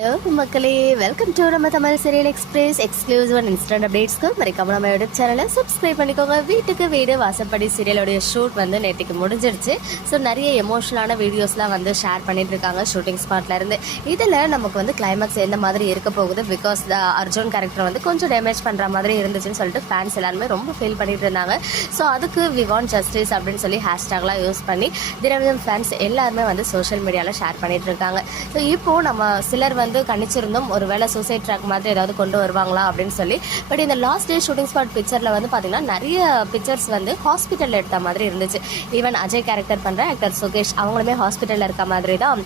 Hello மக்களே welcome to நம்ம Tamil serial express exclusive and instant அப்டேட்ஸ்க்கு மறக்காம நம்ம யூடியூப் சேனலை சப்ஸ்கிரைப் பண்ணிக்கோங்க. வீட்டுக்கு வீடு வாசப்படி சீரியலோடைய ஷூட் வந்து நேற்றுக்கு முடிஞ்சிடுச்சு ஸோ நிறைய எமோஷனலான வீடியோஸ்லாம் வந்து ஷேர் பண்ணிட்டு இருக்காங்க ஷூட்டிங் ஸ்பாட்ல இருந்து. இதில் நமக்கு வந்து கிளைமேக்ஸ் எந்த மாதிரி இருக்க போகுது? பிகாஸ் த அர்ஜுன் கேரக்டர் வந்து கொஞ்சம் டேமேஜ் பண்ணுற மாதிரி இருந்துச்சுன்னு சொல்லிட்டு ஃபேன்ஸ் எல்லாருமே ரொம்ப ஃபீல் பண்ணிட்டு இருந்தாங்க. ஸோ அதுக்கு வி வாண்ட் ஜஸ்டிஸ் அப்படின்னு சொல்லி ஹேஷ்டாக்லாம் யூஸ் பண்ணி தினம் ஃபேன்ஸ் எல்லாருமே வந்து சோஷியல் மீடியாவில் ஷேர் பண்ணிட்டு இருக்காங்க. ஸோ இப்போ நம்ம சிலர் வந்து கணிச்சிருந்தோம் ஒருவேளை சூசைட் ட்ராக் மாதிரி ஏதாவது கொண்டு வருவாங்களா அப்படின்னு சொல்லி. பட் இந்த லாஸ்ட் டே ஷூட்டிங் ஸ்பாட் பிக்சரில் வந்து பார்த்தீங்கன்னா நிறைய பிக்சர்ஸ் வந்து ஹாஸ்பிட்டலில் எடுத்த மாதிரி இருந்துச்சு. ஈவன் அஜய் கேரக்டர் பண்ணுற ஆக்டர் சுகேஷ் அவங்களுமே ஹாஸ்பிட்டலில் இருக்க மாதிரி தான்.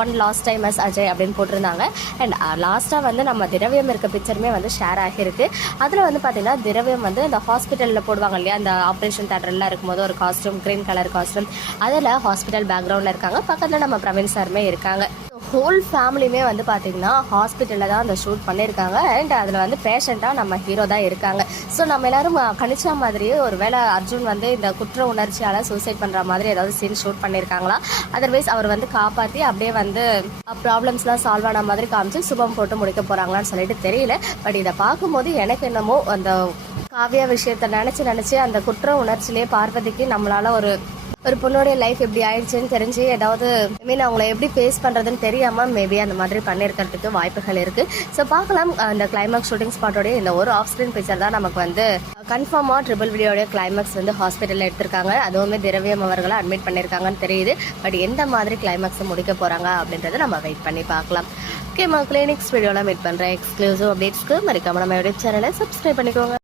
One last time as Ajay அப்படின்னு போட்டிருந்தாங்க. அண்ட் லாஸ்ட்டாக uh, வந்து நம்ம திரவியம் இருக்க பிக்சருமே வந்து ஷேர் ஆகியிருக்கு. அதில் வந்து பார்த்தீங்கன்னா திரவியம் வந்து இந்த ஹாஸ்பிட்டலில் போடுவாங்க இல்லையா? அந்த ஆப்ரேஷன் தேட்டர்லாம் இருக்கும்போது ஒரு காஸ்ட்யூம் க்ரீன் கலர் காஸ்ட்யூம் அதில் ஹாஸ்பிட்டல் பேக்ரவுண்டில் இருக்காங்க. பக்கத்தில் நம்ம பிரவீன் சாருமே இருக்காங்க. ஹோல் ஃபேமிலியுமே வந்து பார்த்தீங்கன்னா ஹாஸ்பிட்டலில் தான் அந்த ஷூட் பண்ணியிருக்காங்க அண்ட் அதில் வந்து பேஷண்ட்டாக நம்ம ஹீரோ தான் இருக்காங்க. ஸோ நம்ம எல்லாரும் கணிச்ச மாதிரியே ஒரு வேளை அர்ஜுன் வந்து இந்த குற்ற உணர்ச்சியால் சூசைட் பண்ணுற மாதிரி ஏதாவது சீன் ஷூட் பண்ணியிருக்காங்களா அதர்வைஸ் அவர் வந்து காப்பாற்றி அப்படியே வந்து ப்ராப்ளம்ஸ்லாம் சால்வ் ஆன மாதிரி காமிச்சு சுபம் போட்டு முடிக்க போகிறாங்களான்னு சொல்லிட்டு தெரியல. பட் இதை பார்க்கும்போது எனக்கு என்னமோ அந்த காவியா விஷயத்தை நினச்சி நினச்சி அந்த குற்ற உணர்ச்சியிலே பார்வதிக்கு நம்மளால் ஒரு ஒரு பொண்ணுடைய லைஃப் எப்படி ஆயிடுச்சுன்னு தெரிஞ்சு ஏதாவது ஐ மீன் அவங்கள எப்படி ஃபேஸ் பண்ணுறதுன்னு தெரியாமல் மேபி அந்த மாதிரி பண்ணியிருக்கிறதுக்கு வாய்ப்புகள் இருக்குது ஸோ பார்க்கலாம். அந்த கிளைமேக்ஸ் ஷூட்டிங் ஸ்பாட்டோடைய இந்த ஒரு ஆஃப் ஸ்க்ரீன் பிக்சர் தான் நமக்கு வந்து கன்ஃபார்மாக ட்ரிபிள் வீடியோடைய கிளைமேக்ஸ் வந்து ஹாஸ்பிட்டலில் எடுத்திருக்காங்க. அதுவுமே திரவியம் அவர்களை அட்மிட் பண்ணியிருக்காங்கன்னு தெரியுது. பட் எந்த மாதிரி கிளைமேக்ஸை முடிக்க போகிறாங்க அப்படின்றத நம்ம வெயிட் பண்ணி பார்க்கலாம். ஓகே மக்களே நெக்ஸ்ட் வீடியோவில் மீட் பண்ணுறேன் எக்ஸ்க்ளூசிவ் அப்டேட்ஸ்க்கு மறக்காம நம்ம யூடியூப் சேனலை சப்ஸ்கிரைப் பண்ணிக்கோங்க.